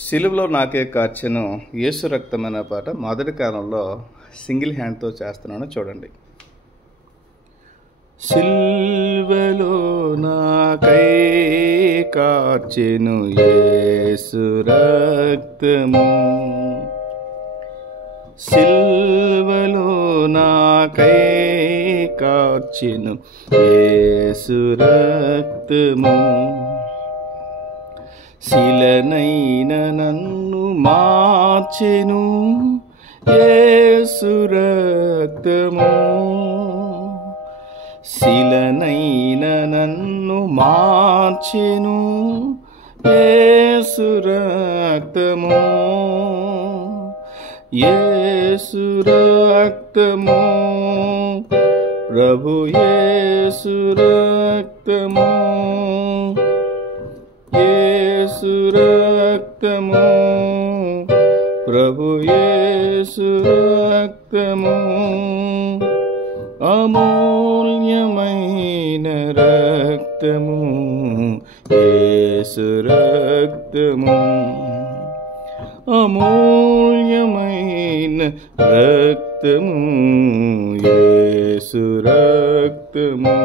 సిలువలో నాకే కార్చెను యేసు రక్తం అనే పాట మొదటి కాలంలో సింగిల్ హ్యాండ్తో చేస్తున్నాను, చూడండి. సిలువలో నాకై కార్చెను యేసు రక్తము, సిలువలో నాకై కార్చెను యేసు రక్తము, శిలనైన నన్ను మార్చెను యేసు రక్తము, శిలనైన నన్ను మార్చెను యేసు రక్తము, యేసు రక్తము, ప్రభు యేసు రక్తము, యేసు రక్తము, ప్రభు యేసు రక్తము, అమూల్యమైన రక్తము యేసు రక్తము, అమూల్యమైన రక్తము యేసు రక్తము.